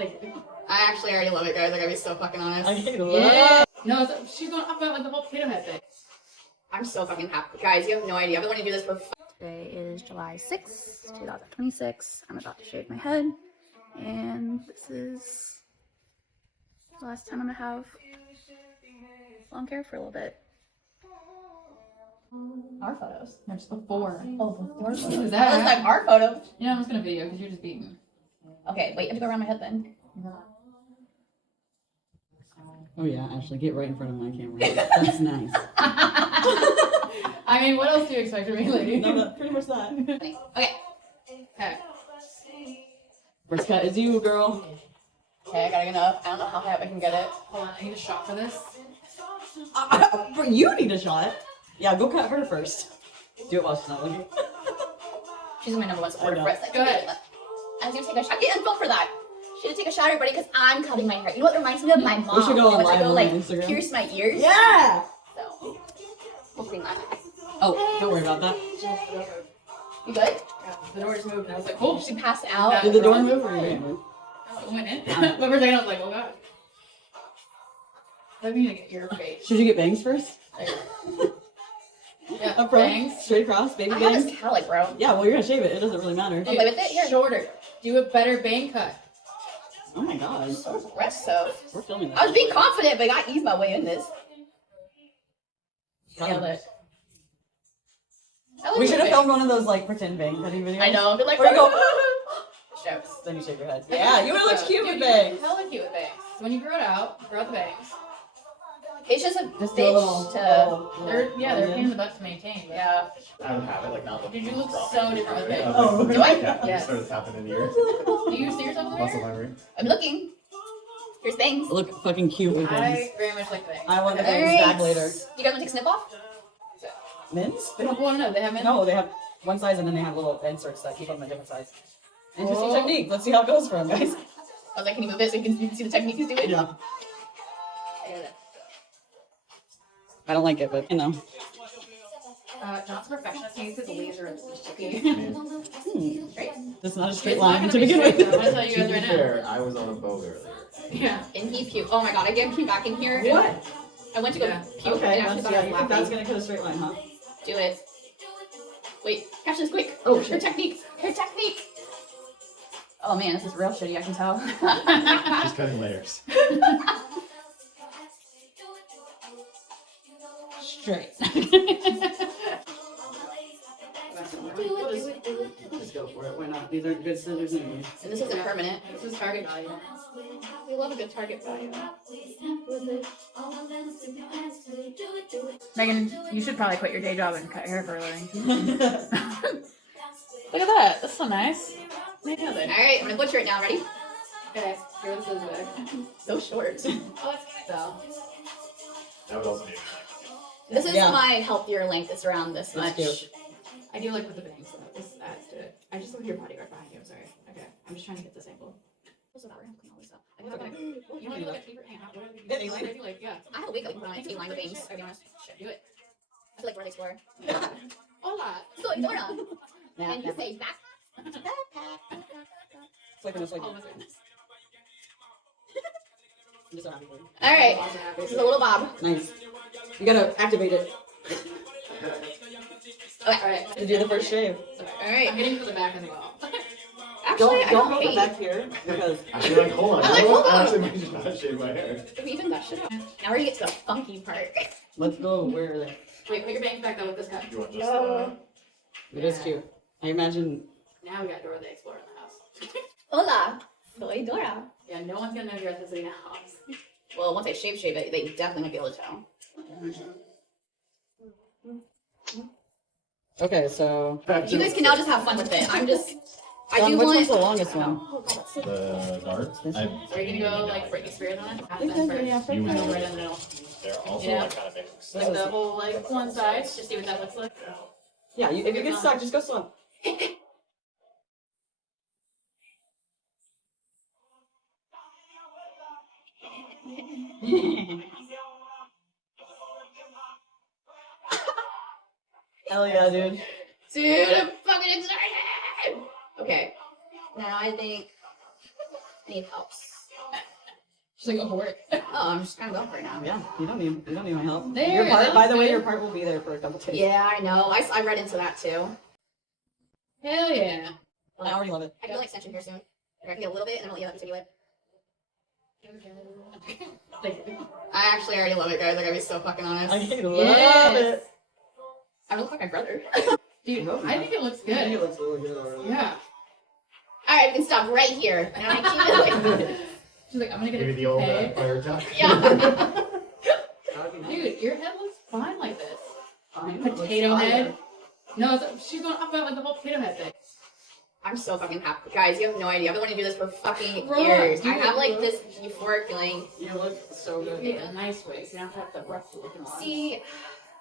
I actually already love it, guys. I gotta be so fucking honest. Yeah. No, she's going up like the whole potato head thing. I'm so fucking happy. Guys, you have no idea. I've been wanting to do this for Today is July 6th, 2026. I'm about to shave my head. And this is the last time I'm gonna have long hair for a little bit. Our photos. No, just before. Oh, before photos. What is That was that? like our photo. Yeah, I'm just gonna video because you're just beating. Okay, wait, I have to go around my head then. Oh yeah, Ashley, get right in front of my camera. That's nice. I mean, what else do you expect from me, lady? No, but pretty much that. Okay. Okay. First cut is you, girl. Okay, I gotta get up. I don't know how high up I can get it. Hold on, I need a shot for this. You need a shot. Yeah, go cut her first. Do it while she's not looking. She's my number one supporter I know. for us. Like, Go ahead. I was gonna take a shot. Get info for that. She had to take a shot, everybody, because I'm cutting my hair. You know what reminds me of? My mom. We should go on Once I live go on like Instagram. pierce my ears. Yeah! So we'll bring that. Oh, don't worry about that. You good? Yeah, the door just moved and I was like, oh, She passed out. Did the door move or you didn't move? it went in. But for a second I was like, oh god. Let me get your face. Should you get bangs first? Yeah, Up front? bangs. Straight across? Baby I have bangs? this cowlick, bro. Yeah, well, you're gonna shave it. It doesn't really matter. I'll play with it here. Shorter. Do a better bang cut. Oh my god. So aggressive. We're filming I was this. being confident, but I eased my way in this. Nailed it. I like We your should have face. filmed one of those like pretend bang cutting videos. I know. But like, Where you go? Jokes. Then you shake your head. Yeah, you would look cute with Dude, bangs. Hella cute with bangs. So when you grow it out, grow out the bangs. It's just a Just do a little. bitch to. They're they're a pain in the butt to maintain. But Yeah. I would have it like not looking. Dude, you look so different with bangs. Oh, Do I? Yeah, Yes. you started tapping in the ears. Do you see yourself in the Muscle mirror? memory. I'm looking. Here's bangs. Look fucking cute with bangs. I very much like bangs. I want the All bangs back later. You guys want to take a snip off? Mints? They don't want to know. They have men. No, they have one size and then they have little inserts that keep them a different size. Interesting Oh. technique. Let's see how it goes for them, guys. I was like, can you move it so you can see the technique he's doing? Yeah. I don't like it, but you know. John's perfectionist. He uses a laser and Right? It's not a straight It's not line gonna to be begin straight, with. though. I'm gonna tell you To guys be right now. fair, I was on a boat earlier. Yeah. And he puked. Oh my god, I came back in here. What? I went to go Yeah. puke Okay, and actually that's, thought yeah, I you was think that's laughing. gonna cut a straight line, huh? Do it. Wait, catch this quick. Oh, Her shit. technique. Her technique. Oh man, this is real shitty, I can tell. Just cutting layers. Straight. Just go for it. Why not? These are good scissors anyways. And this isn't permanent. This is target value. We love a good target value. Megan, you should probably quit your day job and cut hair for a living. Look Look at that. That's so nice. Nailed it. Alright, I'm gonna butcher it now. Ready? Okay, here this is back. So short. Oh, that's cute though. That would also be. This is Yeah. my healthier length. It's around this That's much. cute. I do like with the bangs, so this adds to it. I just look at your bodyguard behind you. I'm sorry. Okay, I'm just trying to get this angle. Also, we're gonna clean all this up. You want to look at favorite hangout? Whatever you Any line? you like, yeah. I have a wig that we put on it. A-line with bangs. To be honest. Shit, do it. I feel like we're an explorer. Hola. So, Dora. Yeah, And you say back. Backpack. flipping and Oh, flipping. that's right. I'm just so happy for you. Alright. This is a little bob. Nice. You gotta activate it Okay. Alright. to do the first shave. Sorry. Alright. I'm getting to the back as well. Actually, I Don't don't hold it hate. back here because I feel like hold on. I like hold on. I actually might just not shave my hair. We even that shit up. Now we're gonna get to the funky part. let's go where the Wait, put your bangs back though with this cut. You want just it is cute. I imagine Now we got Dora the Explorer in the house. Hola. Soy Dora. Yeah, no one's gonna know your ethnicity in the house. Well, once I shave it, they definitely might be able to tell. okay, so You guys can now just have fun with it. I'm just. I do which want. one's the longest one? Oh, God, that's so the darts. Are you gonna go like Britney Spears on it? Half think them so, yeah, first. You And will. right in the middle. They're also Yeah. like kind of mixed. Like the whole like one side. Just see what that looks like. Yeah, if you get stuck, just go slow. Hell yeah, dude. Dude, I'm fucking excited. Okay. Now I think I need help. She's like, go for it. Oh, I'm just kind of going for it now. Yeah, you don't need my help. There, Your part, that by looks the way, good. your part will be there for a couple days. Yeah, I know. I read into that too. Hell yeah. I already love it. I can do an extension here soon. Or I can get a little bit and then I'll let you continue it. I actually already love it, guys. I gotta be so fucking honest. I love Yes. it. I look like my brother. Dude, I think it looks good. It looks really good already. Yeah. Alright, we can stop right here. And I keep it She's like, I'm gonna get Maybe a the old toupee. fire tuck. yeah. Dude, your head looks fine like this. Fine. Potato Looks fire. head. No, she's going up about like the whole potato head thing. I'm so fucking happy. Guys, you have no idea. I've been wanting to do this for fucking Bro, years. do I it, have like bro. this euphoric feeling. You look so good. Get a nice wig. You don't have to rough looking on. See,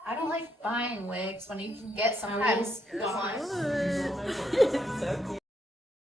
I don't like buying wigs when you can get some kind of good one. So cute.